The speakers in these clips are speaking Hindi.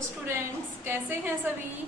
हेलो स्टूडेंट्स, कैसे हैं सभी।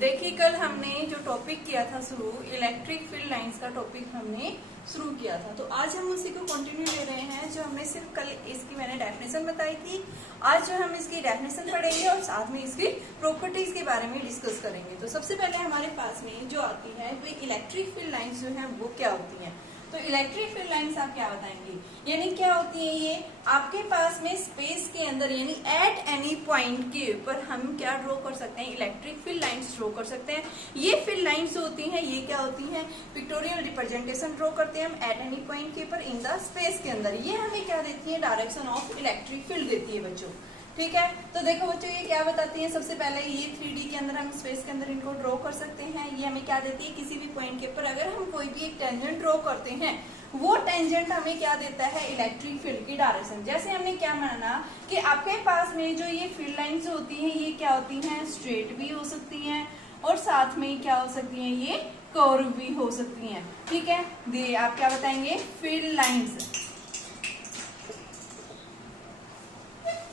देखिए, कल हमने जो टॉपिक किया था शुरू, इलेक्ट्रिक फील्ड लाइंस का टॉपिक हमने शुरू किया था। तो आज हम उसी को कंटिन्यू ले रहे हैं। जो हमने सिर्फ कल इसकी मैंने डेफिनेशन बताई थी, आज जो हम इसकी डेफिनेशन पढ़ेंगे और साथ में इसकी प्रॉपर्टीज के बारे में डिस्कस करेंगे। तो सबसे पहले हमारे पास में जो आती है वो इलेक्ट्रिक फील्ड लाइंस जो है वो क्या होती है। तो इलेक्ट्रिक फील्ड लाइंस आप क्या बताएंगे, यानी क्या होती है ये आपके पास में स्पेस के अंदर, यानी एट एनी पॉइंट के ऊपर हम क्या ड्रॉ कर सकते हैं, इलेक्ट्रिक फील्ड लाइंस ड्रॉ कर सकते हैं। ये फील्ड लाइंस होती हैं, ये क्या होती हैं, पिक्टोरियल रिप्रेजेंटेशन ड्रॉ करते हैं हम एट एनी पॉइंट के ऊपर इन द स्पेस के अंदर। ये हमें क्या देती है, डायरेक्शन ऑफ इलेक्ट्रिक फील्ड देती है बच्चों। ठीक है, तो देखो बच्चों ये क्या बताती है। सबसे पहले ये 3D के अंदर हम स्पेस के अंदर इनको ड्रॉ कर सकते हैं। ये हमें क्या देती है, किसी भी पॉइंट के ऊपर अगर हम कोई भी एक टेंजेंट ड्रॉ करते हैं, वो टेंजेंट हमें क्या देता है, इलेक्ट्रिक फील्ड की डायरेक्शन। जैसे हमने क्या माना कि आपके पास में जो ये फील्ड लाइंस होती हैं, ये क्या होती हैं, स्ट्रेट भी हो सकती हैं और साथ में क्या हो सकती हैं, ये कर्व भी हो सकती हैं। ठीक है, दे आप क्या बताएंगे, field lines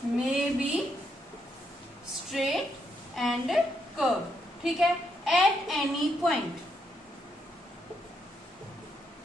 may be straight and curve। ठीक है, at any point।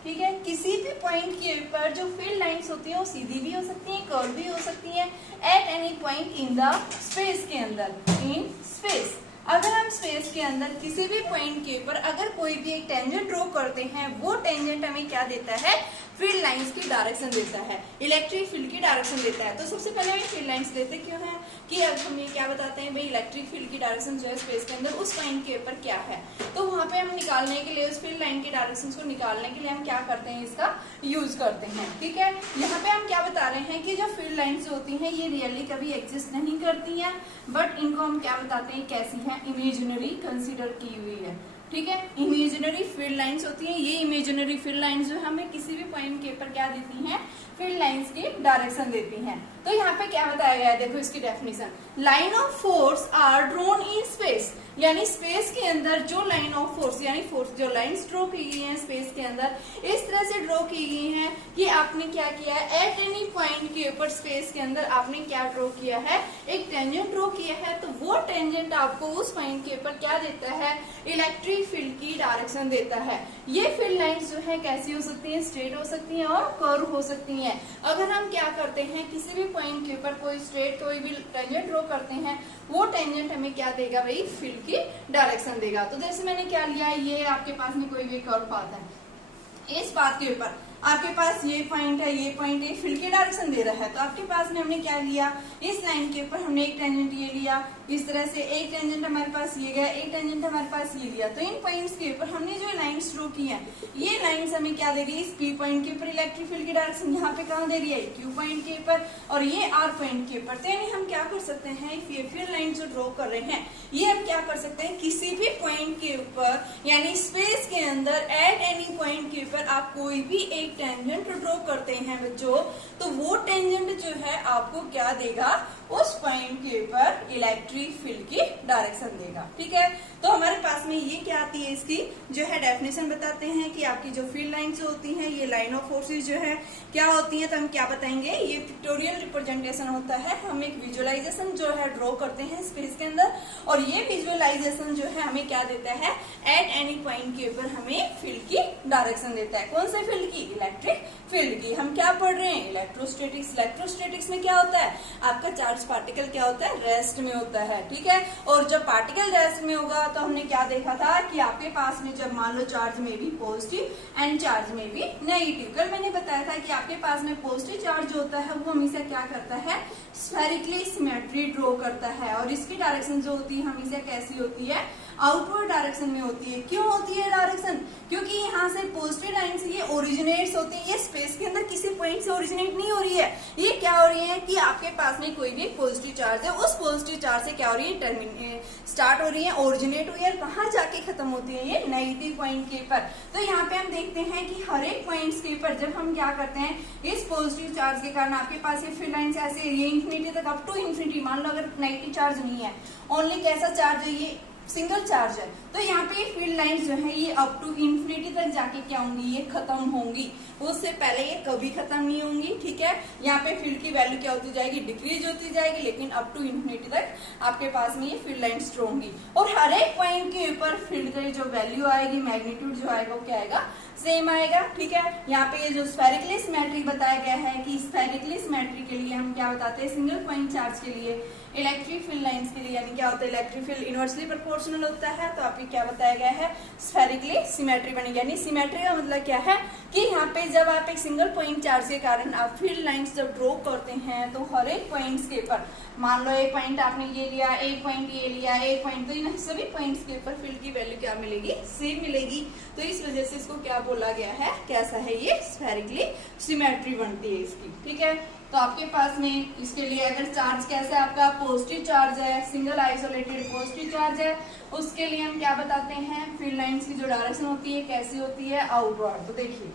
ठीक है, किसी भी पॉइंट के ऊपर जो फील्ड लाइंस होती है वो सीधी भी हो सकती हैं, कर्व भी हो सकती हैं, at any point in the space के अंदर, इन स्पेस। अगर हम स्पेस के अंदर किसी भी पॉइंट के ऊपर अगर कोई भी एक टेंजेंट ड्रॉ करते हैं, वो टेंजेंट हमें क्या देता है, फील्ड लाइंस की डायरेक्शन देता है, इलेक्ट्रिक फील्ड की डायरेक्शन देता है। तो सबसे पहले हमें फील्ड लाइंस देते क्यों है कि अब हम ये क्या बताते हैं भाई, इलेक्ट्रिक फील्ड की डायरेक्शन जो है स्पेस के अंदर उस पॉइंट के ऊपर क्या है। तो वहां पे हम निकालने के लिए, उस फील्ड लाइन की डायरेक्शन को निकालने के लिए हम क्या करते हैं, इसका यूज करते हैं। ठीक है, यहाँ पे हम क्या बता रहे हैं कि जो फील्ड लाइन्स होती हैं ये रियली कभी एग्जिस्ट नहीं करती हैं, बट इनको हम क्या बताते हैं, कैसी है, इमेजिनरी कंसिडर की हुई है। ठीक है, इमेजिनरी फील्ड लाइंस होती हैं। ये इमेजिनरी फील्ड लाइंस जो हमें किसी भी पॉइंट के ऊपर क्या देती हैं, फील्ड लाइंस की डायरेक्शन देती हैं। तो यहाँ पे क्या बताया गया है, देखो इसकी definition, line of force are drawn in space, यानी स्पेस के अंदर जो लाइन ऑफ फोर्स, यानी फोर्स जो लाइंस ड्रॉ की गई हैं स्पेस के अंदर, इस तरह से ड्रॉ की गई हैं कि आपने क्या किया है, एट एनी पॉइंट के ऊपर स्पेस के अंदर आपने क्या ड्रॉ किया है, एक टेंजेंट ड्रॉ किया है। तो वो टेंजेंट आपको उस पॉइंट के ऊपर क्या देता है, इलेक्ट्रिक फील्ड की डायरेक्शन देता है। ये फील्ड लाइंस जो है कैसी हो सकती है, स्ट्रेट हो सकती हैं और कर्व हो सकती हैं। अगर हम क्या करते हैं, किसी भी पॉइंट के ऊपर कोई स्ट्रेट कोई भी टेंजेंट ड्रॉ करते हैं, वो टेंजेंट हमें क्या देगा भाई, फील्ड की डायरेक्शन देगा। तो जैसे मैंने क्या लिया, ये आपके पास में कोई भी कर्व आता है, इस बात के ऊपर आपके पास ये पॉइंट है, ये पॉइंट है, फील्ड की डायरेक्शन दे रहा है। तो आपके पास में हमने क्या लिया, इस लाइन के ऊपर हमने एक टेंजेंट ये लिया, इस तरह से एक टेंजेंट हमारे पास ये गया, एक टेंजेंट हमारे पास ये लिया। तो इन पॉइंट्स के ऊपर हमने जो लाइंस ड्रॉ की है, ये लाइंस हमें क्या दे रही है, इस P पॉइंट के ऊपर इलेक्ट्रिक फील्ड की डायरेक्शन यहाँ पे कहाँ दे रही है, Q पॉइंट के ऊपर, और ये R पॉइंट के ऊपर। तो यानी हम क्या कर सकते हैं, ये फील्ड लाइन जो ड्रॉ कर रहे हैं, ये हम क्या कर सकते हैं, किसी भी पॉइंट के ऊपर यानी स्पेस के अंदर एट एनी पॉइंट के ऊपर आप कोई भी एक टेंजेंट ड्रॉ करते हैं बच्चों, तो वो टेंजेंट जो है आपको क्या देगा, उस पॉइंट के ऊपर इलेक्ट्रिक फील्ड की डायरेक्शन देगा। ठीक है, तो हमारे पास में ये क्या आती है, इसकी जो है डेफिनेशन बताते हैं कि आपकी जो फील्ड लाइंस होती हैं, ये लाइन ऑफ फोर्सेस जो है क्या होती हैं। तो हम क्या बताएंगे, ये पिक्टोरियल रिप्रेजेंटेशन होता है। हम एक विजुअलाइजेशन जो है ड्रॉ करते हैं स्पेस के अंदर, और ये विजुअलाइजेशन जो है हमें क्या देता है, एट एनी पॉइंट के ऊपर हमें फील्ड की डायरेक्शन देता है। कौन से फील्ड की, इलेक्ट्रिक फील्ड की। हम क्या पढ़ रहे हैं, इलेक्ट्रोस्टैटिक्स। इलेक्ट्रोस्टैटिक्स में क्या होता है, आपका चार्ज पार्टिकल क्या होता है, रेस्ट में होता है। ठीक है, और जब पार्टिकल रेस्ट में होगा तो हमने क्या देखा था कि आपके पास में जब मान लो चार्ज में भी पॉजिटिव एंड चार्ज में भी नेगेटिव, कल मैंने बताया था कि आपके पास में पॉजिटिव चार्ज होता है वो हमेशा क्या करता है, स्फेरिकली सिमेट्री ड्रॉ करता है, और इसकी डायरेक्शन जो होती है हमेशा कैसी होती है, आउटवर्ड डायरेक्शन में होती है। क्यों होती है डायरेक्शन, क्योंकि यहाँ से पॉजिटिव लाइन से ये ओरिजिनेट्स होती है, ये स्पेस के अंदर किसी पॉइंट से ओरिजिनेट नहीं हो रही है। ये क्या हो रही है कि आपके पास में कोई भी पॉजिटिव चार्ज है, उस पॉजिटिव चार्ज से क्या हो रही है, स्टार्ट हो रही है, ओरिजिनेट हुई है, कहाँ जाके खत्म होती है, ये नेगेटिव पॉइंट के ऊपर। तो यहाँ पे हम देखते हैं कि हर एक पॉइंट्स के ऊपर जब हम क्या करते हैं, इस पॉजिटिव चार्ज के कारण आपके पास ये फील्ड लाइंस ऐसे, ये इंफिनिटी तक, अप टू इंफिनिटी, मान लो अगर नेगेटिव चार्ज नहीं है, ओनली कैसा चार्ज है, ये सिंगल चार्ज है, तो यहाँ पे फील्ड लाइंस जो है ये अप टू इंफिनिटी तक जाके क्या होंगी, ये खत्म होंगी, उससे पहले ये कभी खत्म नहीं होंगी। ठीक है, यहाँ पे फील्ड की वैल्यू क्या होती जाएगी, डिक्रीज होती जाएगी, लेकिन अप टू इंफिनिटी तक आपके पास में ये फील्ड लाइंस ड्रॉ होंगी। और हर एक पॉइंट के ऊपर फील्ड की जो वैल्यू आएगी, मैग्नीट्यूड जो आएगा वो क्या आएगा, सेम आएगा। ठीक है, यहाँ पे ये जो स्फेरिकली सिमेट्री बताया गया है कि स्फेरिकली सिमेट्री के लिए हम क्या बताते हैं, सिंगल पॉइंट चार्ज के लिए इलेक्ट्रिक फील्ड लाइंस के लिए यानी क्या होता है, इलेक्ट्रिक फील्ड इनवर्सली प्रोपोर्शनल होता है। तो आपकी क्या बताया गया है, स्फेरिकली सिमेट्री बनेगी। यानी सिमेट्री का मतलब क्या है कि यहाँ पे जब आप एक सिंगल पॉइंट चार्ज के कारण आप फील्ड लाइंस जब ड्रॉ करते हैं तो हर एक पॉइंट्स के ऊपर, मान लो एक पॉइंट आपने ये लिया, एक पॉइंट ये लिया, एक पॉइंट, तो इन सभी पॉइंट्स के ऊपर फील्ड की वैल्यू क्या मिलेगी, सेम मिलेगी। तो इस वजह से इसको क्या बोला गया है, कैसा है ये, स्फेरिकली सिमेट्री बनती है इसकी। ठीक है, तो आपके पास में इसके लिए अगर चार्ज कैसा है, आपका पॉजिटिव चार्ज है, सिंगल आइसोलेटेड पॉजिटिव चार्ज है, उसके लिए हम क्या बताते हैं, फील्ड लाइंस की जो डायरेक्शन होती है कैसी होती है, आउटवर्ड। तो देखिए,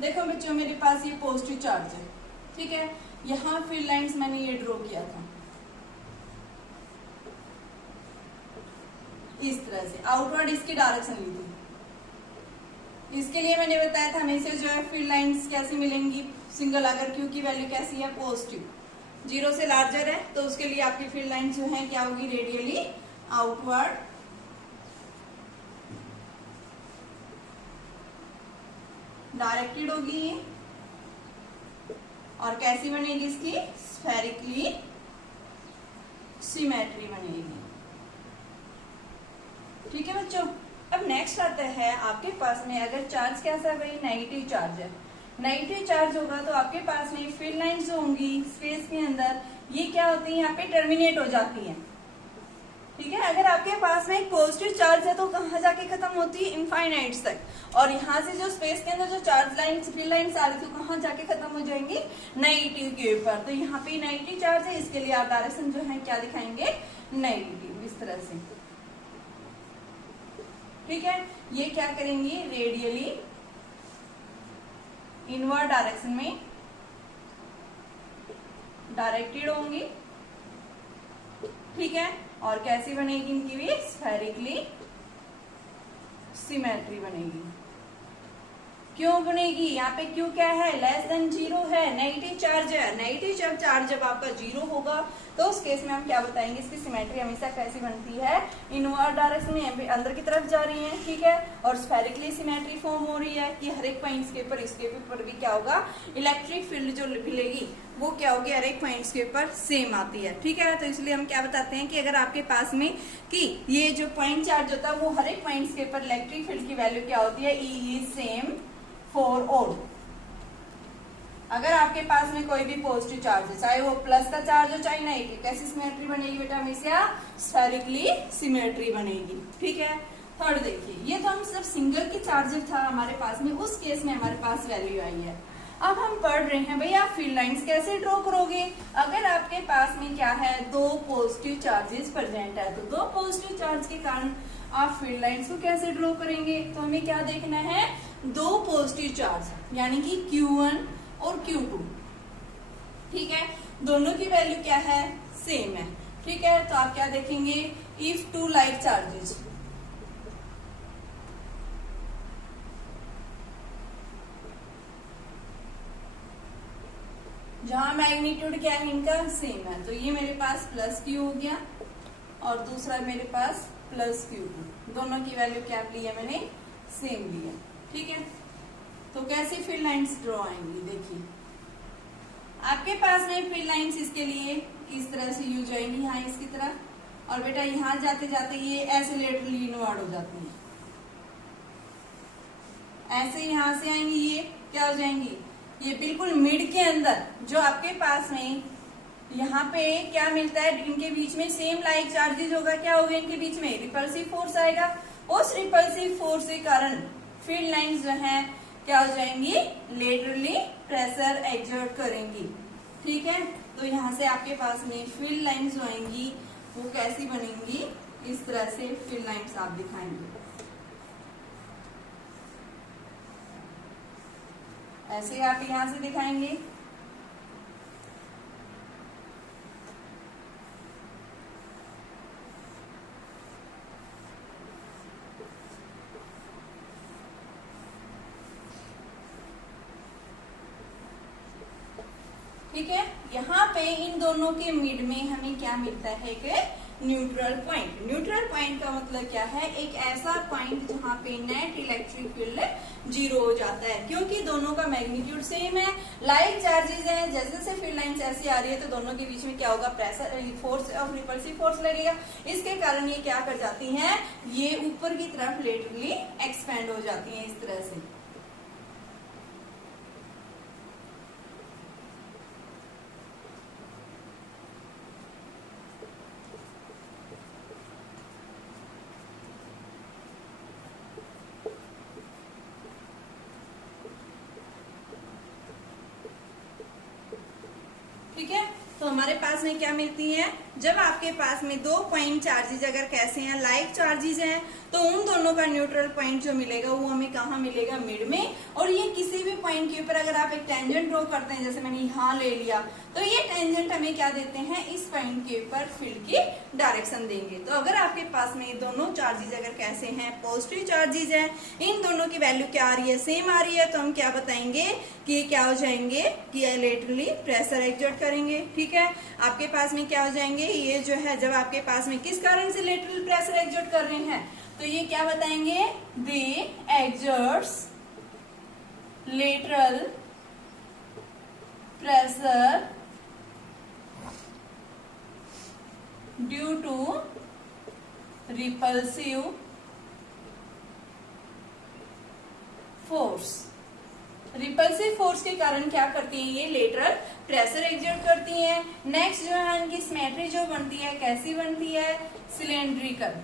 देखो बच्चों मेरे पास ये पॉजिटिव चार्ज है, ठीक है, यहाँ फील्ड लाइंस मैंने ये ड्रॉ किया था इस तरह से, आउटवर्ड इसकी डायरेक्शन ली थी। इसके लिए मैंने बताया था हमेशा जो है फील्ड लाइंस कैसी मिलेंगी, सिंगल, अगर क्यू की वैल्यू कैसी है, पॉजिटिव, 0 से लार्जर है, तो उसके लिए आपकी फील्ड लाइंस जो है क्या होगी, रेडियली आउटवर्ड डायरेक्टेड होगी। और कैसी बनेगी इसकी, स्फेरिकली सिमेट्री बनेगी। ठीक है बच्चों, अब नेक्स्ट आता है आपके पास में अगर चार्ज कैसा है भाई, नेगेटिव चार्ज है, नेगेटिव चार्ज होगा तो आपके पास में फील्ड लाइंस जो होंगी स्पेस के अंदर ये क्या होती है, यहाँ पे टर्मिनेट हो जाती है। ठीक है, अगर आपके पास में एक पॉजिटिव चार्ज है तो कहाँ जाके खत्म होती है, इनफाइनाइट तक, और यहाँ से जो स्पेस के अंदर जो चार्ज लाइंस फील्ड लाइंस आ रही थी कहाँ जाके खत्म हो जाएंगी, नेगेटिव के ऊपर। तो यहाँ पे नेगेटिव चार्ज है, इसके लिए आप डायरेक्शन जो है क्या दिखाएंगे, नेगेटिव, इस तरह से। ठीक है, ये क्या करेंगी, रेडियली इनवर्ड डायरेक्शन में डायरेक्टेड होंगी। ठीक है, और कैसी बनेगी इनकी भी, स्फेरिकली सिमेट्री बनेगी। क्यों बनेगी, यहाँ पे क्यों क्या है, लेस देन 0 है, नेगेटिव चार्ज है, नेगेटिव चार्ज जब आपका 0 होगा तो उस केस में हम क्या बताएंगे, इसकी सिमेट्री हमेशा कैसी बनती है, इनवर्ड डायरेक्शन में अंदर की तरफ जा रही है। ठीक है, और स्फेरिकली सिमेट्री फॉर्म हो रही है कि हर एक पॉइंट्स के ऊपर, इसके ऊपर भी क्या होगा, इलेक्ट्रिक फील्ड जो मिलेगी वो क्या होगी, हर एक पॉइंट्स के ऊपर सेम आती है। ठीक है, तो इसलिए हम क्या बताते हैं कि अगर आपके पास में कि ये जो पॉइंट चार्ज होता है वो हर एक पॉइंट्स के ऊपर इलेक्ट्रिक फील्ड की वैल्यू क्या होती है, E is same for all. अगर आपके पास में कोई भी पॉजिटिव चार्ज है, चाहे वो प्लस का चार्ज हो चाहे नेगेटिव, कैसी सिमेट्री बनेगी बेटा, हमेशा स्फेरिकली सिमेट्री बनेगी। ठीक है, थर्ड देखिए, ये तो हम सिर्फ सिंगल की चार्ज था हमारे पास में, उस केस में हमारे पास वैल्यू आई है। अब हम पढ़ रहे हैं भाई आप फील्ड लाइंस कैसे ड्रॉ करोगे, अगर आपके पास में क्या है, 2 पॉजिटिव चार्जेस प्रेजेंट है, तो 2 पॉजिटिव चार्ज के कारण आप फील्ड लाइंस को कैसे ड्रॉ करेंगे, तो हमें क्या देखना है, 2 पॉजिटिव चार्ज यानी कि Q1 और Q2। ठीक है, दोनों की वैल्यू क्या है, सेम है। ठीक है, तो आप क्या देखेंगे, इफ 2 लाइक चार्जेस, जहां मैग्नीट्यूड क्या है इनका सेम है, तो ये मेरे पास प्लस Q हो गया और दूसरा मेरे पास प्लस Q2, दोनों की वैल्यू क्या ली है मैंने, सेम ली है। ठीक है, तो कैसी फील्ड लाइंस ड्रॉ आएंगी, देखिए आपके पास में फील्ड लाइंस इसके लिए इस तरह से यूज आएंगी, यहाँ इसकी तरफ, और बेटा यहाँ जाते जाते ये ऐसे लेटरली इनवर्ड हो जाती है, ऐसे यहाँ से आएंगी, ये क्या हो जाएंगी, ये बिल्कुल मिड के अंदर जो आपके पास में यहाँ पे क्या मिलता है, इनके बीच में सेम लाइक चार्जेस होगा, क्या होगा इनके बीच में, रिपल्सिव फोर्स आएगा, उस रिपल्सिव फोर्स के कारण फील्ड लाइंस जो है क्या हो जाएंगी, लेटरली प्रेशर एक्सर्ट करेंगी। ठीक है, तो यहाँ से आपके पास में फील्ड लाइंस जो आएंगी वो कैसी बनेंगी, इस तरह से फील्ड लाइंस आप दिखाएंगे, ऐसे आप यहाँ से दिखाएंगे। ठीक है। यहाँ पे इन दोनों के मिड में हमें क्या मिलता है कि न्यूट्रल पॉइंट। न्यूट्रल पॉइंट का मतलब क्या है, एक ऐसा पॉइंट जहाँ पे नेट इलेक्ट्रिक फील्ड 0 हो जाता है, क्योंकि दोनों का मैग्नीट्यूड सेम है, लाइक चार्जेस हैं। जैसे जैसे फील्ड लाइंस ऐसी आ रही है तो दोनों के बीच में क्या होगा, pressure force of repulsive force लगेगा। इसके कारण ये क्या कर जाती हैं, ये ऊपर की तरफ लेटरली एक्सपेंड हो जाती हैं इस तरह से। ठीक है, तो हमारे पास में क्या मिलती है, जब आपके पास में 2 पॉइंट चार्जेस अगर कैसे हैं, लाइक चार्जेस हैं, तो उन दोनों का न्यूट्रल पॉइंट जो मिलेगा वो हमें कहाँ मिलेगा, मिड में। और ये किसी भी पॉइंट के ऊपर अगर आप एक टेंजेंट ड्रॉ करते हैं, जैसे मैंने यहाँ ले लिया, तो ये टेंजेंट हमें क्या देते हैं, इस पॉइंट के ऊपर फील्ड की डायरेक्शन देंगे। तो अगर आपके पास में दोनों चार्जेस अगर कैसे हैं, पॉजिटिव चार्जेस हैं, इन दोनों की वैल्यू क्या आ रही है, सेम आ रही है, तो हम क्या बताएंगे कि ये क्या हो जाएंगे, कि लेटरली प्रेशर एक्सर्ट करेंगे। ठीक है, आपके पास में क्या हो जाएंगे, ये जो है जब आपके पास में किस कारण से लेटरल प्रेशर एक्सर्ट कर रहे हैं, तो ये क्या बताएंगे, they exerts lateral pressure due to repulsive force. Repulsive force के कारण क्या करती है, ये लेटरल प्रेशर एक्सर्ट करती है। नेक्स्ट जो है इनकी सिमेट्री जो बनती है, कैसी बनती है, सिलेंड्रिकल।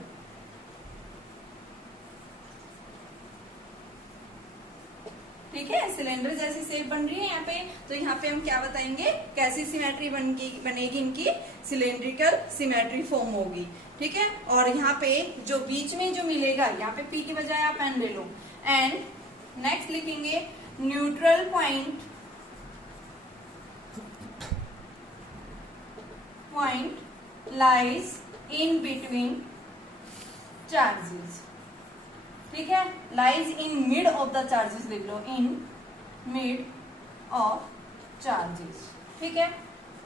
ठीक है, सिलेंडर जैसी शेप बन रही है यहाँ पे, तो यहाँ पे हम क्या बताएंगे, कैसी सिमेट्री बनेगी इनकी, सिलेंड्रिकल सिमेट्री फॉर्म होगी। ठीक है, और यहाँ पे जो बीच में जो मिलेगा, यहाँ पे पी के बजाय आप एन ले लो, एंड नेक्स्ट लिखेंगे neutral point lies in between charges. ठीक है, lies in mid of the charges लिख लो, इन मिड ऑफ चार्जेस। ठीक है,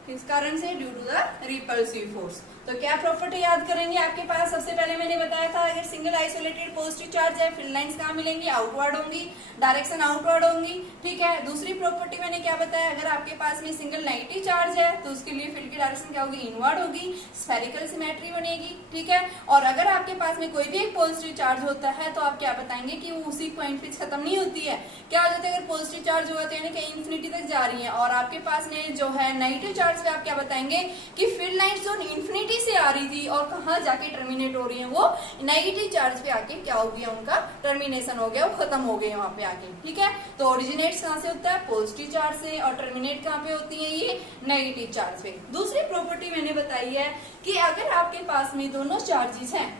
किस कारण से, due to the repulsive force. तो क्या प्रॉपर्टी याद करेंगे, आपके पास सबसे पहले मैंने बताया था, अगर सिंगल आइसोलेटेड पॉजिटिव चार्ज है, फील्ड लाइंस कहाँ मिलेंगी, आउटवर्ड होंगी, डायरेक्शन आउटवर्ड होंगी। ठीक है, दूसरी प्रॉपर्टी मैंने क्या बताया, अगर आपके पास में सिंगल नेगेटिव चार्ज है तो उसके लिए फील्ड की डायरेक्शन क्या होगी, इनवर्ड होगी, स्फेरिकल सिमेट्री बनेगी। ठीक है, और अगर आपके पास में कोई भी एक पॉजिटिव चार्ज होता है तो आप क्या बताएंगे कि वो उसी पॉइंट पे खत्म नहीं होती है, क्या हो जाता है, अगर पॉजिटिव चार्ज हुआ तो यानी कि इंफिनिटी तक जा रही है, और आपके पास में जो है नेगेटिव चार्ज पे आप क्या बताएंगे कि फील्ड लाइंस जो इंफिनिटी से आ रही थी और कहाँ जाके टर्मिनेट हो रही है, वो नेगेटिव चार्ज पे आके क्या हो गया, उनका टर्मिनेशन हो गया, वो खत्म हो गए वहां पे आके। ठीक है, तो ओरिजिनेट कहाँ से होता है, पॉजिटिव चार्ज से, और टर्मिनेट कहाँ पे होती है, ये नेगेटिव चार्ज पे। दूसरी प्रॉपर्टी मैंने बताई है कि अगर आपके पास में दोनों चार्जेस हैं,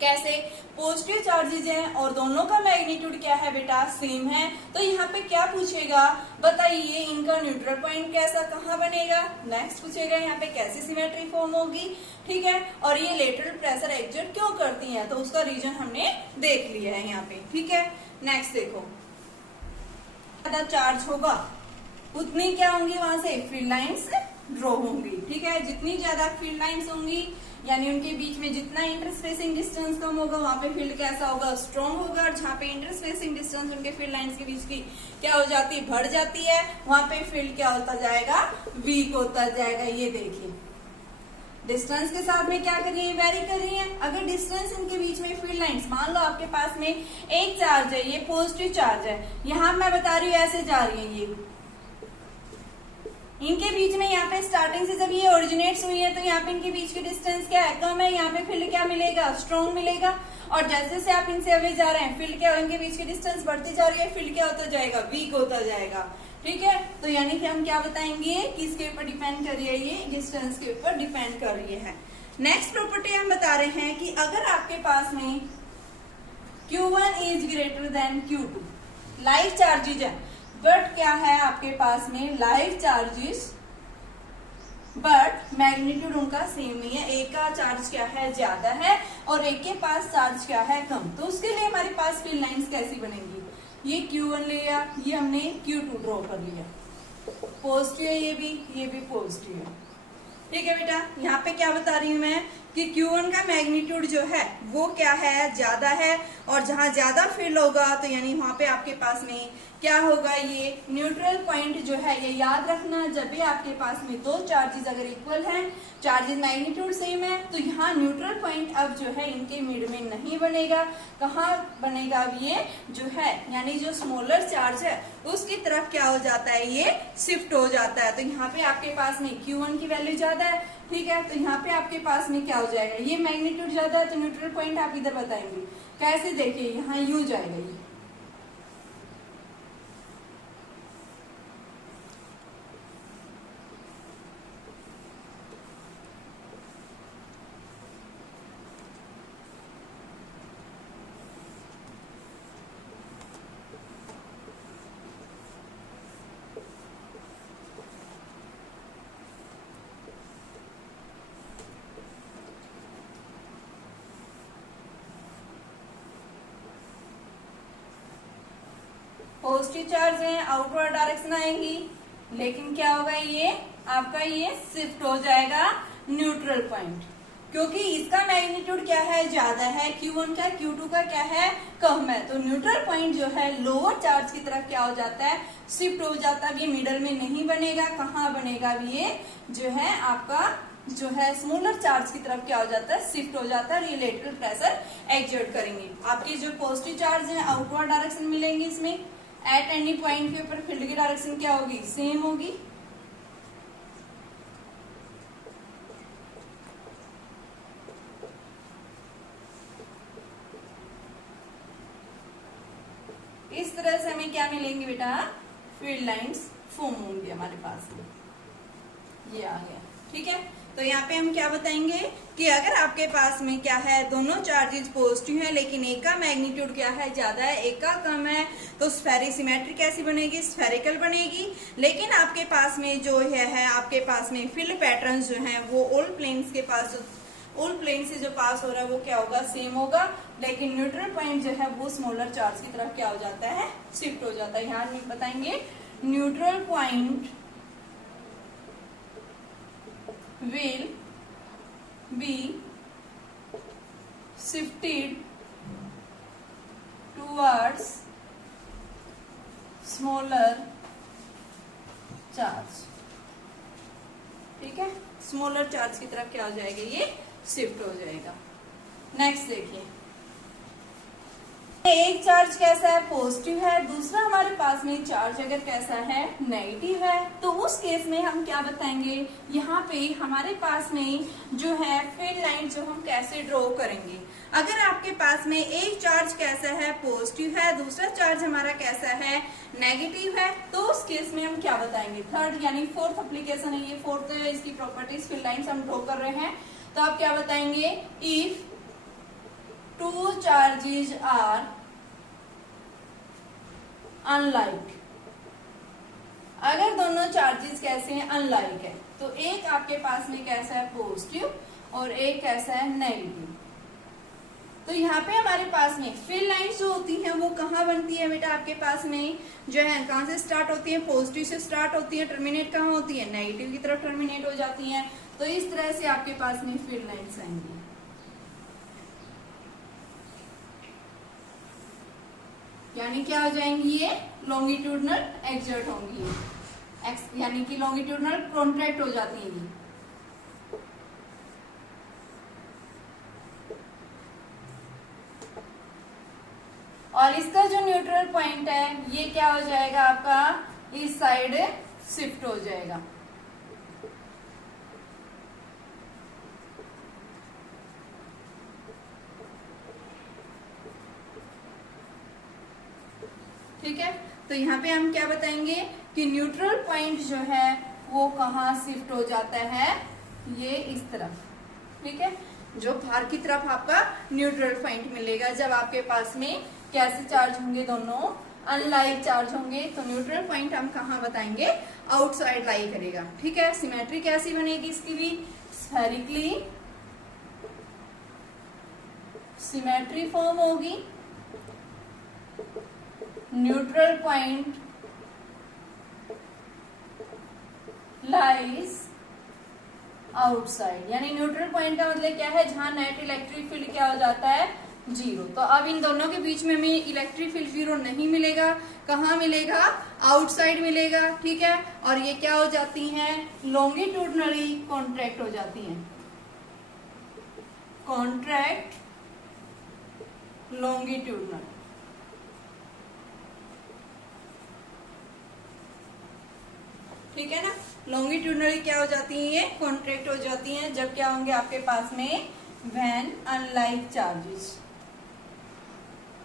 कैसे, पॉजिटिव चार्जेस हैं और दोनों का मैग्नीट्यूड क्या है बेटा, सेम है, तो यहाँ पे क्या पूछेगा, बताइए इनका न्यूट्रल पॉइंट कैसा कहाँ बनेगा। नेक्स्ट पूछेगा यहाँ पे कैसी सिमेट्री फॉर्म होगी। ठीक है, और ये लेटरल प्रेशर एक्सर्ट क्यों करती हैं, तो उसका रीजन हमने देख लिया है यहाँ पे। ठीक है, नेक्स्ट देखो, ज्यादा चार्ज होगा उतनी क्या होंगी, वहां से फील्ड लाइंस ड्रॉ होंगी। ठीक है, जितनी ज्यादा फील्ड लाइंस होंगी, यानी उनके बीच में जितना इंटरस्पेसिंग डिस्टेंस कम होगा, वहां पे फील्ड कैसा होगा, स्ट्रॉन्ग होगा। और जहाँ पे इंटरस्पेसिंग डिस्टेंस उनके फील्ड लाइंस के बीच की क्या हो जाती है, बढ़ जाती है, वहां पे फील्ड क्या होता जाएगा, वीक होता जाएगा। ये देखिए, डिस्टेंस के साथ में क्या कर रही है, वेरी कर रही है। अगर डिस्टेंस इनके बीच में फील्ड लाइंस, मान लो आपके पास में एक चार्ज है, ये पॉजिटिव चार्ज है, यहाँ मैं बता रही हूँ ऐसे जा रही है, ये इनके बीच में यहाँ पे स्टार्टिंग से जब ये ओरिजिनेट्स हुई है तो यहाँ पे इनके बीच की डिस्टेंस क्या है, कम है, यहाँ पे फील्ड क्या मिलेगा, स्ट्रॉन्ग मिलेगा। और जैसे जैसे आप इनसे अवे जा रहे हैं, फील्ड क्या, इनके बीच की डिस्टेंस बढ़ती जा रही है, फील्ड क्या होता जाएगा, वीक होता जाएगा। ठीक है, तो यानी कि हम क्या बताएंगे, किसके ऊपर डिपेंड कर रही है, ये डिस्टेंस के ऊपर डिपेंड कर रही है। नेक्स्ट प्रॉपर्टी हम बता रहे हैं कि अगर आपके पास में Q1 is greater than Q2, live charges है, बट क्या है आपके पास में लाइव चार्जेस, बट मैग्नीट्यूड उनका सेम नहीं है, एक का चार्ज क्या है, ज्यादा है, और एक के पास चार्ज क्या है, कम। तो उसके लिए हमारे पास फील्ड लाइंस कैसी बनेंगी, ये Q1 लिया, ये हमने Q2 ड्रॉ कर लिया। पॉजिटिव है, ये भी पॉजिटिव है। ठीक है बेटा, यहाँ पे क्या बता रही हूँ मैं कि Q1 का मैग्नीट्यूड जो है वो क्या है, ज्यादा है, और जहां ज्यादा फील्ड होगा तो यानी वहां पे आपके पास में क्या होगा, ये न्यूट्रल पॉइंट जो है, ये याद रखना, जब भी आपके पास में दो चार्जेस अगर इक्वल हैं, चार्जेस मैग्नीट्यूड सेम है, तो यहाँ न्यूट्रल पॉइंट अब जो है इनके मिड में नहीं बनेगा। कहाँ बनेगा, अब ये जो है यानी जो स्मॉलर चार्ज है उसकी तरफ क्या हो जाता है, ये शिफ्ट हो जाता है। तो यहाँ पे आपके पास में Q1 की वैल्यू ज्यादा है, ठीक है, तो यहाँ पे आपके पास में क्या हो जाएगा, ये मैग्नीट्यूड ज्यादा है तो न्यूट्रल पॉइंट आप इधर बताएंगे कैसे, देखिए यहाँ यू जाएगा ये, पॉजिटिव चार्ज है, आउटवर्ड डायरेक्शन आएंगी, लेकिन क्या होगा, ये आपका ये शिफ्ट हो जाएगा न्यूट्रल पॉइंट, क्योंकि इसका मैग्नीट्यूड क्या है, ज्यादा है, Q1 का, Q2 का क्या है, कम है, तो न्यूट्रल पॉइंट जो है लोअर चार्ज की तरफ क्या हो जाता है, शिफ्ट हो जाता है। ये मिडल में नहीं बनेगा, कहाँ बनेगा, ये जो है आपका जो है स्मॉलर चार्ज की तरफ क्या हो जाता है, शिफ्ट हो जाता है, और ये लेटरल प्रेशर एक्सर्ट करेंगे। आपकी जो पॉजिटिव चार्ज है आउटवर्ड डायरेक्शन मिलेंगे इसमें, एट एनी पॉइंट के ऊपर फील्ड की डायरेक्शन क्या होगी, सेम होगी। इस तरह से हमें क्या मिलेंगे बेटा, फील्ड लाइंस फॉर्म होंगे हमारे पास में, ये आ गया। ठीक है, तो यहाँ पे हम क्या बताएंगे कि अगर आपके पास में क्या है, दोनों चार्जेस पॉजिटिव है लेकिन एक का मैग्नीट्यूड क्या है, ज्यादा है, एक का कम है, तो स्फेरिक सिमेट्री कैसी बनेगी, स्फेरिकल बनेगी। लेकिन आपके पास में जो है आपके पास में फील्ड पैटर्न जो है वो ऑल प्लेन्स के पास, ऑल प्लेन से जो पास हो रहा है वो क्या होगा, सेम होगा, लेकिन न्यूट्रल पॉइंट जो है वो स्मॉलर चार्ज की तरफ क्या हो जाता है, शिफ्ट हो जाता है। यहाँ हम बताएंगे neutral point will be shifted towards smaller charge। ठीक है, स्मॉलर चार्ज की तरफ क्या हो जाएगा, ये शिफ्ट हो जाएगा। नेक्स्ट देखिए, एक चार्ज कैसा है, पॉजिटिव है, दूसरा हमारे पास में चार्ज अगर कैसा है, नेगेटिव है, तो उस केस में हम क्या बताएंगे, यहाँ पे हमारे पास में जो है फील्ड लाइन जो हम कैसे ड्रॉ करेंगे। अगर आपके पास में एक चार्ज कैसा है, पॉजिटिव है, दूसरा चार्ज हमारा कैसा है, नेगेटिव है, तो उस केस में हम क्या बताएंगे, थर्ड यानी फोर्थ एप्लीकेशन है ये, फोर्थ इसकी प्रॉपर्टीज फील्ड लाइन्स हम ड्रॉ कर रहे हैं, तो आप क्या बताएंगे, if two charges are unlike, अगर दोनों चार्जेस कैसे हैं, अनलाइक है, तो एक आपके पास में कैसा है, पॉजिटिव, और एक कैसा है, नेगेटिव। तो यहाँ पे हमारे पास में फील्ड लाइंस जो होती हैं वो कहाँ बनती है बेटा, आपके पास में जो है कहाँ से स्टार्ट होती है, पॉजिटिव से स्टार्ट होती है, टर्मिनेट कहाँ होती है, नेगेटिव की तरफ टर्मिनेट हो जाती है। तो इस तरह से आपके पास में फील्ड लाइंस आएंगी। यानी क्या हो जाएंगी, ये लॉन्गिट्यूडनल एक्सर्ट होंगी, यानी कि लॉन्गिट्यूडनल कॉन्ट्रैक्ट हो जाती है। और इसका जो न्यूट्रल पॉइंट है ये क्या हो जाएगा, आपका इस साइड शिफ्ट हो जाएगा। ठीक है, तो यहाँ पे हम क्या बताएंगे कि न्यूट्रल पॉइंट जो है वो कहाँ शिफ्ट हो जाता है, ये इस तरफ। ठीक है, जो बाहर की तरफ आपका न्यूट्रल पॉइंट मिलेगा, जब आपके पास में कैसे चार्ज होंगे, दोनों अनलाइक चार्ज होंगे, तो न्यूट्रल पॉइंट हम कहाँ बताएंगे, आउटसाइड लाई करेगा। ठीक है, सिमेट्री कैसी बनेगी इसकी भी, स्फेरिकली सिमेट्री फॉर्म होगी, न्यूट्रल पॉइंट लाइज आउटसाइड, यानी न्यूट्रल पॉइंट का मतलब क्या है, जहां नेट इलेक्ट्रिक फील्ड क्या हो जाता है, जीरो। तो अब इन दोनों के बीच में हमें इलेक्ट्रिक फील्ड जीरो नहीं मिलेगा, कहाँ मिलेगा, आउटसाइड मिलेगा, ठीक है। और ये क्या हो जाती हैं, लॉन्गिट्यूडनली कॉन्ट्रैक्ट हो जाती हैं, कॉन्ट्रैक्ट लॉन्गिट्यूडनल, ठीक है ना। लॉन्गिट्यूडनली क्या हो जाती है, ये कॉन्ट्रैक्ट हो जाती हैं जब क्या होंगे आपके पास में, व्हेन अनलाइक चार्जेस,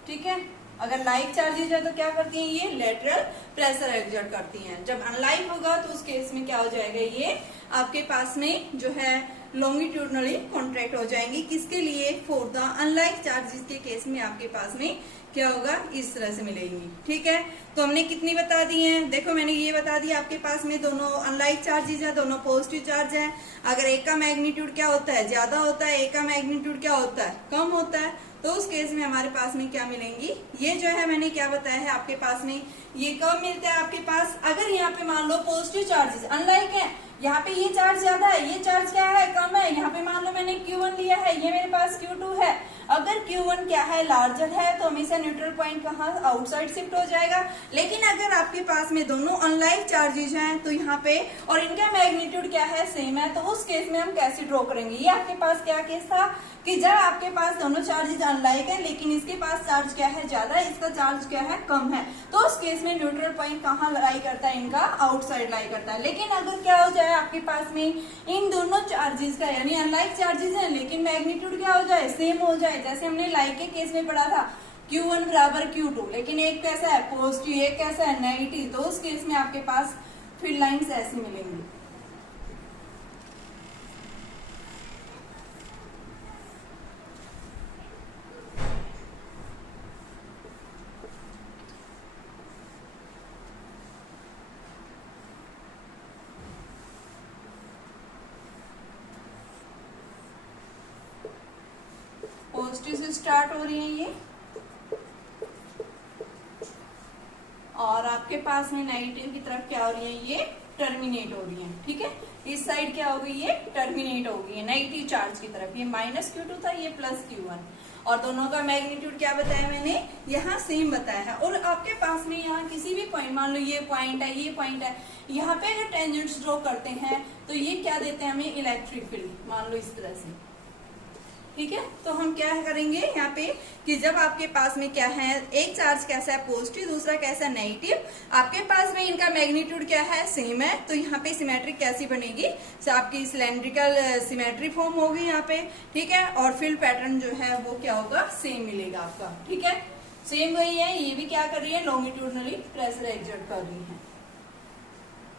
ठीक है। अगर लाइक चार्जेस है तो क्या करती हैं, ये लेटरल प्रेशर एक्सर्ट करती हैं। जब अनलाइक होगा तो उस केस में क्या हो जाएगा, ये आपके पास में जो है लॉन्गिट्यूडनली कॉन्ट्रैक्ट हो जाएंगी। किसके लिए, फॉर द अनलाइक चार्जेस के केस में आपके पास में क्या होगा, इस तरह से मिलेंगी, ठीक है। तो हमने कितनी बता दी हैं, देखो मैंने ये बता दिया आपके पास में दोनों अनलाइक चार्जेस है, दोनों पॉजिटिव चार्ज है। अगर एक का मैग्नीट्यूड क्या होता है, ज्यादा होता है, एक का मैग्नीट्यूड क्या होता है, कम होता है, तो उस केस में हमारे पास में क्या मिलेंगी, ये जो है मैंने क्या बताया है आपके पास में, ये कब मिलता है आपके पास, अगर यहाँ पे मान लो पॉजिटिव चार्जेस अनलाइक है, यहाँ पे ये चार्ज ज्यादा है, ये चार्ज क्या है, कम है। यहाँ पे मान लो मैंने Q1 लिया है, ये मेरे पास Q2 है। अगर Q1 क्या है, लार्जर है, तो हमेशा न्यूट्रल पॉइंट कहाँ, आउटसाइड शिफ्ट हो जाएगा। लेकिन अगर आपके पास में दोनों अनलाइक चार्जेस हैं तो यहाँ पे, और इनका मैग्नीट्यूड क्या है, सेम है, तो उस केस में हम कैसे ड्रॉ करेंगे। ये आपके पास क्या केस था कि जब आपके पास दोनों चार्जेस अनलाइक है लेकिन इसके पास चार्ज क्या है, ज्यादा है, इसका चार्ज क्या है, कम है, तो उस केस में न्यूट्रल पॉइंट कहाँ लाई करता है, इनका आउटसाइड लाई करता है। लेकिन अगर क्या हो जाए आपके पास में इन दोनों चार्जेस का, यानी अनलाइक चार्जेस है लेकिन मैग्नीट्यूड क्या हो जाए, सेम हो जाए, जैसे हमने लाइक के केस में पढ़ा था Q1 बराबर Q2, लेकिन एक कैसा है पॉजिटिव, एक कैसा है नेगेटिव, तो उस केस में आपके पास फील्ड लाइंस ऐसी मिलेंगी। पॉजिटिव से स्टार्ट हो रही है ये, और आपके पास में नेगेटिव की तरफ क्या हो रही है, ये टर्मिनेट हो रही है, ठीक है। इस साइड क्या होगी, ये टर्मिनेट हो गई है नेगेटिव चार्ज की तरफ। ये -Q2 था, ये +Q1, और दोनों का मैग्नीट्यूड क्या बताया मैंने, यहाँ सेम बताया है। और आपके पास में यहाँ किसी भी पॉइंट, मान लो ये पॉइंट है, ये पॉइंट है, यहाँ पे अगर टेंजेंट्स ड्रॉ करते हैं तो ये क्या देते हैं हमें, इलेक्ट्रिक फील्ड, मान लो इस तरह से, ठीक है। तो हम क्या करेंगे यहाँ पे कि जब आपके पास में क्या है, एक चार्ज कैसा है पॉजिटिव, दूसरा कैसा है नेगेटिव, आपके पास में इनका मैग्नीट्यूड क्या है, सेम है, तो यहाँ पे सिमेट्रिक कैसी बनेगी, तो आपकी सिलेंड्रिकल सिमेट्री फॉर्म होगी यहाँ पे, ठीक है। और फील्ड पैटर्न जो है वो क्या होगा, सेम मिलेगा आपका, ठीक है। सेम वही है, ये भी क्या कर रही है, लॉन्गिट्यूडनली प्रेशर एक्सर्ट कर रही है।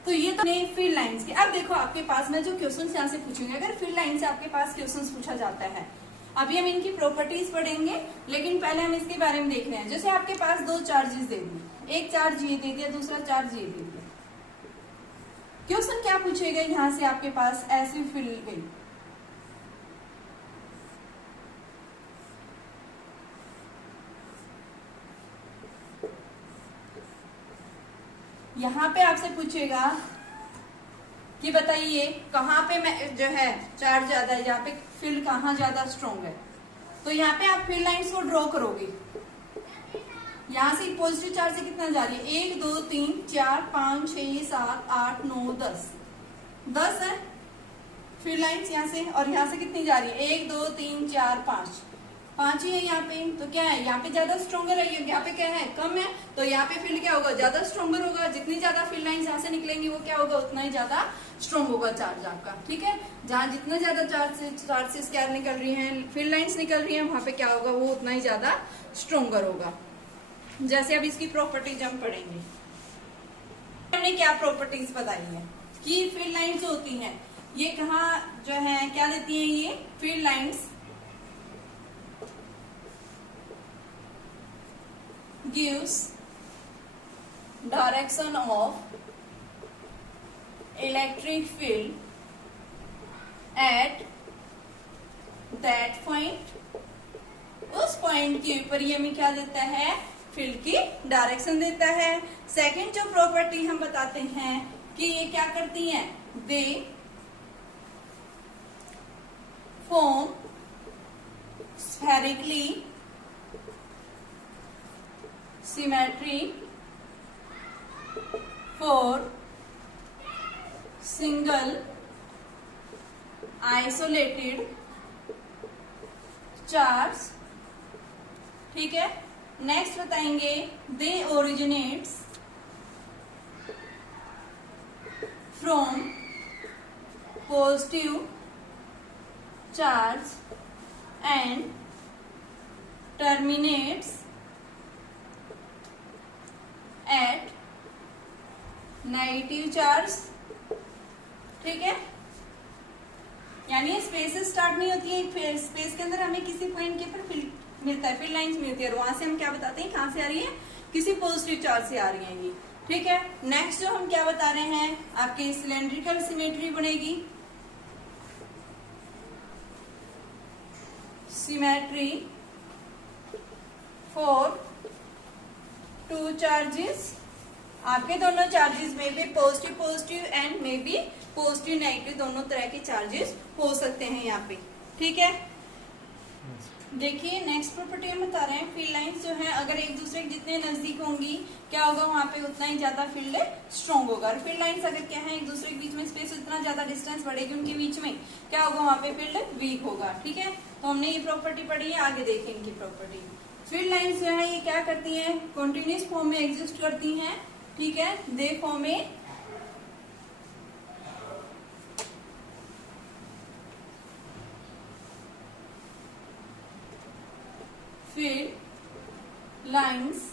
तो ये तो नहीं फील्ड लाइंस के। अब देखो आपके पास में जो क्वेश्चन यहाँ से पूछेंगे, अगर फील्ड लाइन से आपके पास क्वेश्चन पूछा जाता है, अभी हम इनकी प्रॉपर्टीज पढ़ेंगे, लेकिन पहले हम इसके बारे में देख रहे हैं। जैसे आपके पास दो चार्जेस दे दिए, एक चार्ज ये दे दिया, दूसरा चार्ज ये दे दिया, क्वेश्चन क्या पूछेगा, यहाँ से आपके पास ऐसी फील्ड गई, यहाँ पे आपसे पूछेगा कि बताइए कहाँ पे मैं जो है चार्ज ज्यादा है, यहाँ पे फील्ड कहाँ ज्यादा स्ट्रॉन्ग है। तो यहाँ पे आप फील्ड लाइंस को ड्रॉ करोगे, यहाँ से पॉजिटिव चार्ज से कितना जा रही है, 1 2 3 4 5 6 7 8 9 10 है फील्ड लाइंस यहाँ से, और यहाँ से कितनी जा रही है, 1 2 3 4 5 ही है यहाँ पे। तो क्या है, यहाँ पे ज्यादा स्ट्रॉन्गर है, यहाँ पे क्या है, कम है, तो यहाँ पे फील्ड क्या होगा, ज्यादा स्ट्रॉन्गर होगा। जितनी ज्यादा फील्ड लाइंस यहाँ से निकलेंगी वो क्या होगा, उतना ही ज्यादा स्ट्रॉन्ग होगा चार्ज आपका, ठीक है। जहाँ जितना ज्यादा चार्जेस क्या निकल रही हैं, फील्ड लाइंस निकल रही है, वहां पे क्या होगा, वो उतना ही ज्यादा स्ट्रॉन्गर होगा। जैसे अब इसकी प्रॉपर्टीज हम पढ़ेंगे, हमने क्या प्रॉपर्टीज बताई है कि फील्ड लाइंस होती हैं, ये कहाँ जो है क्या देती है, ये field lines gives direction of electric field at that point, उस पॉइंट के ऊपर ये हमें क्या देता है, फील्ड की डायरेक्शन देता है। सेकंड जो प्रॉपर्टी हम बताते हैं कि ये क्या करती हैं, दे form spherically symmetry for single isolated charge। ठीक है, नेक्स्ट बताएंगे they originates from positive charge and terminates at negative charge. ठीक है, यानी स्पेस से स्टार्ट नहीं होती है, स्पेस के अंदर हमें किसी पॉइंट के ऊपर फील्ड मिलता है, फील्ड लाइंस मिलती है, और वहां से हम क्या बताते हैं कहां से आ रही है, किसी पॉजिटिव चार्ज से आ रही है ये। ठीक है, नेक्स्ट जो हम क्या बता रहे हैं, आपकी सिलेंड्रिकल सिमेट्री बनेगी, सिमेट्री फॉर टू चार्जेस। आपके दोनों चार्जेस में भी पॉजिटिव पॉजिटिव एंड में भी पॉजिटिव नेगेटिव दोनों तरह के चार्जेस हो सकते हैं यहाँ पे। ठीक है, देखिए नेक्स्ट प्रॉपर्टी हम बता रहे हैं, फील्ड लाइंस जो है अगर एक दूसरे के जितने नजदीक होंगी क्या होगा, वहां पे उतना ही ज्यादा फील्ड स्ट्रॉन्ग होगा। और फील्ड लाइंस अगर क्या है एक दूसरे के बीच में स्पेस, उतना ज्यादा डिस्टेंस बढ़ेगी उनके बीच में, क्या होगा, वहां पे फील्ड वीक होगा। ठीक है, तो हमने ये प्रॉपर्टी पढ़ी है, आगे देखें इनकी प्रॉपर्टी। फील्ड लाइंस जो है ये क्या करती है, कॉन्टिन्यूस फॉर्म में एग्जिस्ट करती है। ठीक है, दे फॉर्म में field lines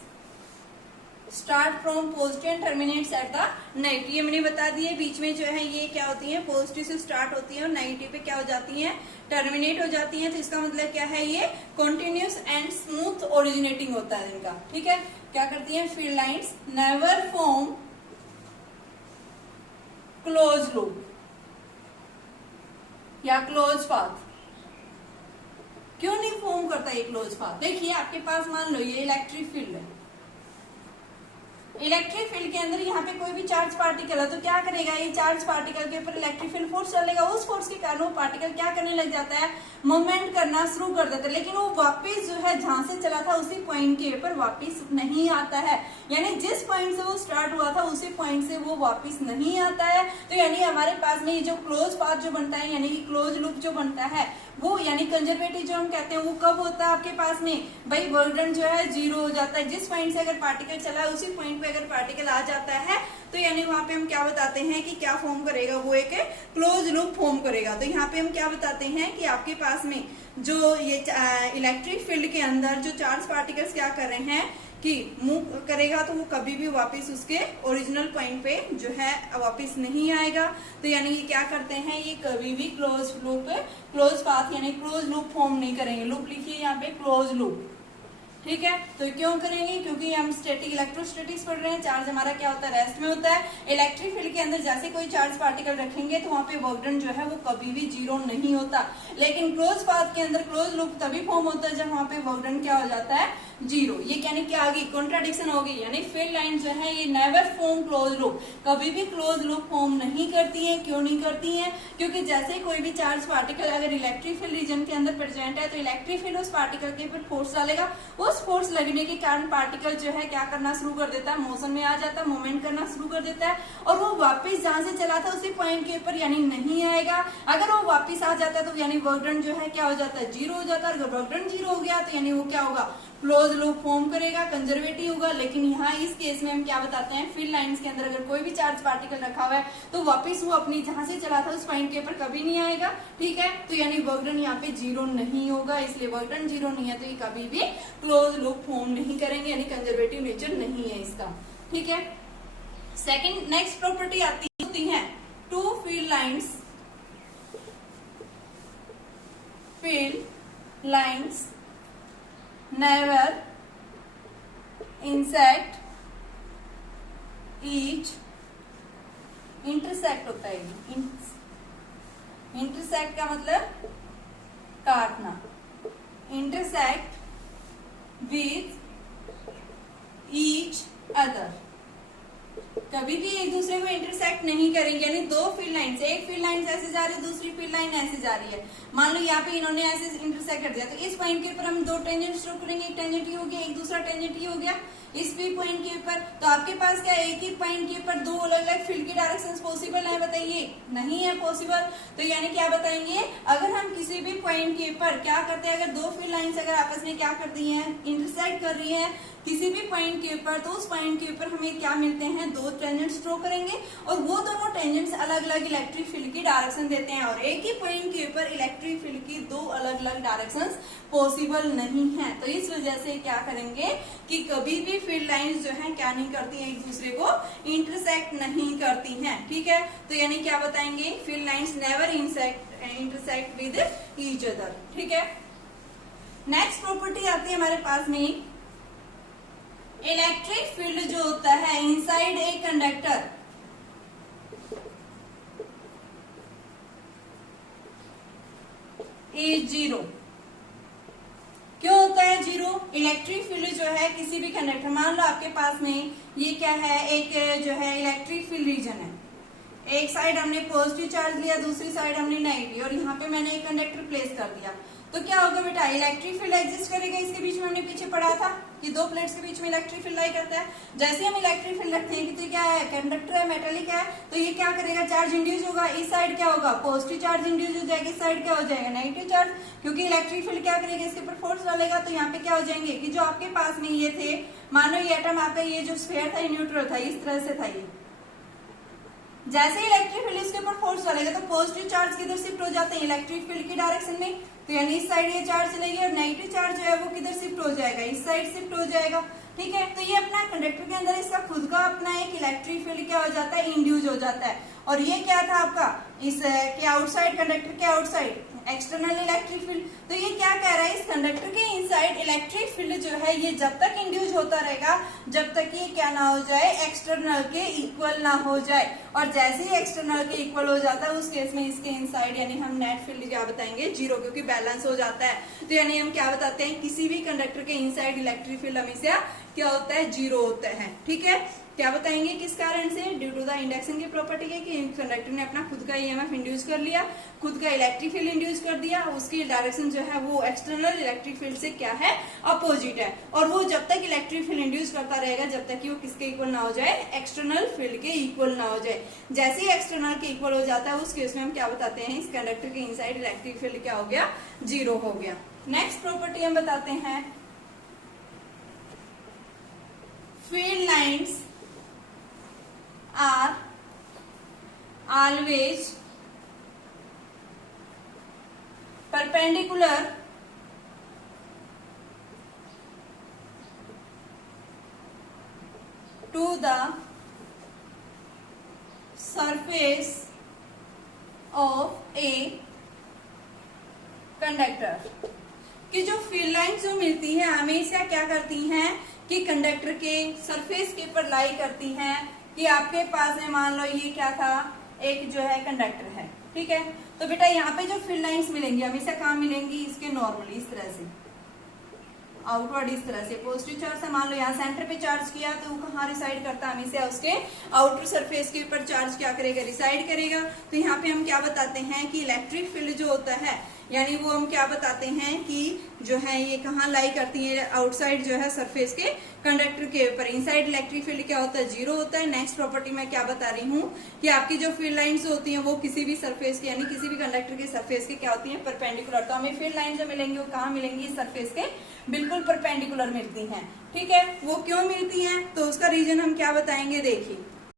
start from positive and terminates at the negative. ये मैंने बता दिया, बीच में जो है ये क्या होती है, पॉजिटिव से स्टार्ट होती है और नेगेटिव पे क्या हो जाती है, टर्मिनेट हो जाती है। तो इसका मतलब क्या है, ये कॉन्टिन्यूस एंड स्मूथ ओरिजिनेटिंग होता है इनका। ठीक है, क्या करती है field lines, never form close loop या क्लोज पाथ। क्यों नहीं फॉर्म करता ये क्लोज पाथ, देखिए आपके पास मान लो ये इलेक्ट्रिक फील्ड है, इलेक्ट्रिक फील्ड के अंदर यहाँ पे कोई भी चार्ज पार्टिकल है, तो क्या करेगा, ये चार्ज पार्टिकल के ऊपर इलेक्ट्रिक फील्ड फोर्स डालेगा, उस फोर्स के कारण वो पार्टिकल क्या करने लग जाता है, मूवमेंट करना शुरू कर देता है, लेकिन वो वापस जो है जहां से चला था उसी पॉइंट के ऊपर वापस नहीं आता है। यानी जिस पॉइंट से वो स्टार्ट हुआ था उसी पॉइंट से वो वापस नहीं आता है। तो यानी हमारे पास में ये जो क्लोज पाथ जो बनता है, यानी कि क्लोज लूप जो बनता है वो, यानी कंजर्वेटिव जो हम कहते हैं, वो कब होता है आपके पास में, भाई वर्क डन जो है 0 हो जाता है। जिस पॉइंट से अगर पार्टिकल चला है उसी पॉइंट पे अगर पार्टिकल आ जाता है तो यानी वहां पे हम क्या बताते हैं कि क्या फॉर्म करेगा, वो एक क्लोज लूप फॉर्म करेगा। तो यहाँ पे हम क्या बताते हैं कि आपके पास में जो ये इलेक्ट्रिक फील्ड के अंदर जो चार्ज पार्टिकल्स क्या कर रहे हैं कि मूव करेगा, तो वो कभी भी वापस उसके ओरिजिनल पॉइंट पे जो है वापस नहीं आएगा। तो यानी ये क्या करते हैं, ये कभी भी क्लोज लूप, क्लोज पाथ यानी क्लोज लूप फॉर्म नहीं करेंगे। लूप लिखिए यहाँ पे क्लोज लूप। ठीक है, तो क्यों करेंगे, क्योंकि हम स्टैटिक इलेक्ट्रोस्टैटिक्स पढ़ रहे हैं, चार्ज हमारा क्या होता है, रेस्ट में होता है। इलेक्ट्रिक फील्ड के अंदर जैसे कोई चार्ज पार्टिकल रखेंगे तो वहां पे वर्क डन जो है वो कभी भी 0 नहीं होता। लेकिन क्लोज पाथ के अंदर क्लोज लूप तभी फॉर्म होता है जब वहां पे वर्क डन क्या हो जाता है, 0। ये यानी क्या आ गई, कॉन्ट्राडिक्शन हो गई। यानी फील्ड लाइन जो है ये नेवर फॉर्म क्लोज लूप, कभी भी क्लोज लूप फॉर्म नहीं करती है। क्यों नहीं करती है, क्योंकि जैसे कोई भी चार्ज पार्टिकल अगर इलेक्ट्रिक फील्ड रीजन के अंदर प्रेजेंट है तो इलेक्ट्रिक फील्ड उस पार्टिकल के ऊपर फोर्स डालेगा, उस फोर्स लगने के कारण पार्टिकल जो है क्या करना शुरू कर देता है, मोशन में आ जाता है, मूवमेंट करना शुरू कर देता है, और वो वापस जहां से चला था उसी पॉइंट के ऊपर यानी नहीं आएगा। अगर वो वापस आ जाता है तो यानी वर्क डन जो है क्या हो जाता है, 0 हो जाता है। अगर वर्क डन 0 हो गया तो यानी वो क्या होगा, क्लोज लूप फॉर्म करेगा, कंजर्वेटिव होगा। लेकिन यहाँ इस केस में हम क्या बताते हैं, फील्ड लाइंस के अंदर अगर कोई भी चार्ज पार्टिकल रखा हुआ है तो वापस वो अपनी जहां से चला था उस पॉइंट के ऊपर कभी नहीं आएगा। ठीक है, तो यानी वर्क डन यहाँ पे 0 नहीं होगा, इसलिए वर्क डन 0 नहीं है तो ये कभी भी क्लोज लूप फॉर्म नहीं करेंगे, यानी कंजर्वेटिव नेचर नहीं है इसका। ठीक है, सेकेंड नेक्स्ट प्रॉपर्टी आती है two field lines, field lines never intersect intersect होता है, intersect का मतलब काटना, intersect with each other। कभी भी एक दूसरे को इंटरसेक्ट नहीं करेंगे, यानी दो फील्ड लाइंस, एक फील्ड लाइन ऐसे जा रही है, दूसरी फील्ड लाइन ऐसे जा रही है। मान लो यहाँ पे इन्होंने ऐसे इंटरसेक्ट कर दिया, तो इस पॉइंट के ऊपर हम दो टेंजेंट ड्रॉ करेंगे, एक टेंजेंट ये हो गया, एक दूसरा टेंजेंट ये हो गया इस पी पॉइंट के ऊपर। तो आपके पास क्या एक ही पॉइंट के ऊपर दो अलग अलग फील्ड की डायरेक्शंस पॉसिबल है? बताइए, नहीं है पॉसिबल। तो यानी क्या बताएंगे, अगर हम किसी भी पॉइंट के ऊपर क्या करते हैं, अगर दो फील्ड लाइंस अगर आपस में क्या करती हैं, इंटरसेक्ट कर रही है किसी भी पॉइंट के ऊपर, तो उस पॉइंट के ऊपर हमें क्या मिलते हैं, दो टेंजेंट्स ड्रॉ करेंगे और वो दोनों टेंजेंट्स अलग अलग इलेक्ट्रिक फील्ड की डायरेक्शन देते हैं। और एक ही पॉइंट के ऊपर इलेक्ट्रिक फील्ड की दो अलग अलग डायरेक्शंस पॉसिबल नहीं है। तो इस वजह से क्या करेंगे कि कभी भी फील्ड लाइंस जो है क्या नहीं करती हैं, एक दूसरे को इंटरसेक्ट नहीं करती हैं। ठीक है, तो यानी क्या बताएंगे, field lines never intersect with each other. ठीक है, नेक्स्ट प्रॉपर्टी आती है हमारे पास में, इलेक्ट्रिक फील्ड जो होता है inside a conductor is zero. क्यों होता है जीरो? इलेक्ट्रिक फील्ड जो है किसी भी कंडक्टर, मान लो आपके पास में ये क्या है, एक जो है इलेक्ट्रिक फील्ड रीजन है, एक साइड हमने पॉजिटिव चार्ज लिया, दूसरी साइड हमने नेगेटिव, और यहाँ पे मैंने एक कंडक्टर प्लेस कर दिया। तो क्या होगा बेटा, इलेक्ट्रिक फील्ड एग्जिस्ट करेगा। इसके बीच में हमने पीछे पढ़ा था कि दो प्लेट्स के बीच में इलेक्ट्रिक फील्ड लाई करता है। जैसे हम इलेक्ट्रिक फील्ड रखते हैं कि तो क्या है, कंडक्टर है, मेटेलिक है, तो ये क्या करेगा, चार्ज इंड्यूस होगा। इस साइड क्या होगा, पॉजिटिव चार्ज इंड्यूस हो जाएगा, इस साइड क्या हो जाएगा, नेगेटिव चार्ज, क्योंकि इलेक्ट्रिक फील्ड क्या करेगा, इसके ऊपर फोर्स डालेगा। तो यहाँ पे क्या हो जाएंगे कि जो आपके पास में ये थे, मानो ये एटम आपका ये जो स्फीयर था, न्यूट्रल था, इस तरह से था ये, जैसे इलेक्ट्रिक फील्ड इसके ऊपर फोर्स डालेगा तो पॉजिटिव चार्ज किधर शिफ्ट हो जाते हैं, इलेक्ट्रिक फील्ड की डायरेक्शन में। तो यानी इस साइड ये चार्ज चलेगी और नेगेटिव चार्ज जो है वो किधर शिफ्ट हो जाएगा, इस साइड शिफ्ट हो जाएगा। ठीक है, तो ये अपना कंडक्टर के अंदर इसका खुद का अपना एक इलेक्ट्रिक फील्ड क्या हो जाता है, इंड्यूस हो जाता है। और ये क्या था आपका, इस के आउटसाइड, कंडक्टर के आउटसाइड एक्सटर्नल इलेक्ट्रिक फील्ड। तो ये क्या कह रहा है, इस कंडक्टर के इनसाइड इलेक्ट्रिक फील्ड जो है ये जब तक इंड्यूस होता रहेगा जब तक ये क्या ना हो जाए, एक्सटर्नल के इक्वल ना हो जाए। और जैसे ही एक्सटर्नल के इक्वल हो जाता है उस केस में इसके इनसाइड यानी हम नेट फील्ड क्या बताएंगे, जीरो, क्योंकि बैलेंस हो जाता है। तो यानी हम क्या बताते हैं, किसी भी कंडक्टर के इनसाइड इलेक्ट्रिक फील्ड हमेशा क्या होता है, जीरो होता है। ठीक है, क्या बताएंगे किस कारण से, ड्यू टू द इंडक्शन की प्रॉपर्टी है कि कंडक्टर ने अपना खुद का ईएमएफ इंड्यूस कर लिया, खुद का इलेक्ट्रिक फील्ड इंड्यूस कर दिया, उसकी डायरेक्शन जो है वो एक्सटर्नल इलेक्ट्रिक फील्ड से क्या है, अपोजिट है। और वो जब तक इलेक्ट्रिक फील्ड इंड्यूस करता रहेगा जब तक कि वो किसके इक्वल ना हो जाए, एक्सटर्नल फील्ड के इक्वल ना हो जाए। जैसे ही एक्सटर्नल के इक्वल हो जाता है उस केस में हम क्या बताते हैं, इस कंडक्टर के इनसाइड इलेक्ट्रिक फील्ड क्या हो गया, जीरो हो गया। नेक्स्ट प्रॉपर्टी हम बताते हैं, field lines are always perpendicular to the surface of a conductor। कि जो फील्ड लाइन्स जो मिलती है हमेशा क्या करती हैं कि कंडक्टर के सरफेस के ऊपर लाई करती हैं। कि आपके पास में मान लो ये क्या था, एक जो है कंडक्टर है, ठीक है, तो बेटा यहाँ पे जो फील्ड लाइंस मिलेंगी हमेशा कहाँ मिलेंगी, इसके नॉर्मली इस तरह से आउटवर्ड, इस तरह से पॉजिटिव चार्ज है, मान लो यहाँ सेंटर पे चार्ज किया तो वो कहाँ रिसाइड करता है, हमेशा उसके आउटर सरफेस के ऊपर चार्ज क्या करेगा, रिसाइड करेगा। तो यहाँ पे हम क्या बताते हैं कि इलेक्ट्रिक फील्ड जो होता है यानी वो हम क्या बताते हैं कि जो है ये कहाँ लाई करती है, आउटसाइड जो है सरफेस के कंडक्टर के ऊपर। इनसाइड इलेक्ट्रिक फील्ड क्या होता है, जीरो होता है। नेक्स्ट प्रॉपर्टी मैं क्या बता रही हूँ कि आपकी जो फील्ड लाइंस होती हैं वो किसी भी सरफेस के यानी किसी भी कंडक्टर के सरफेस के क्या होती हैं, परपेंडिकुलर। तो हमें फील्ड लाइन जो मिलेंगी वो कहाँ मिलेंगी, सरफेस के बिल्कुल परपेंडिकुलर मिलती हैं। ठीक है, वो क्यों मिलती हैं तो उसका रीजन हम क्या बताएंगे, देखिए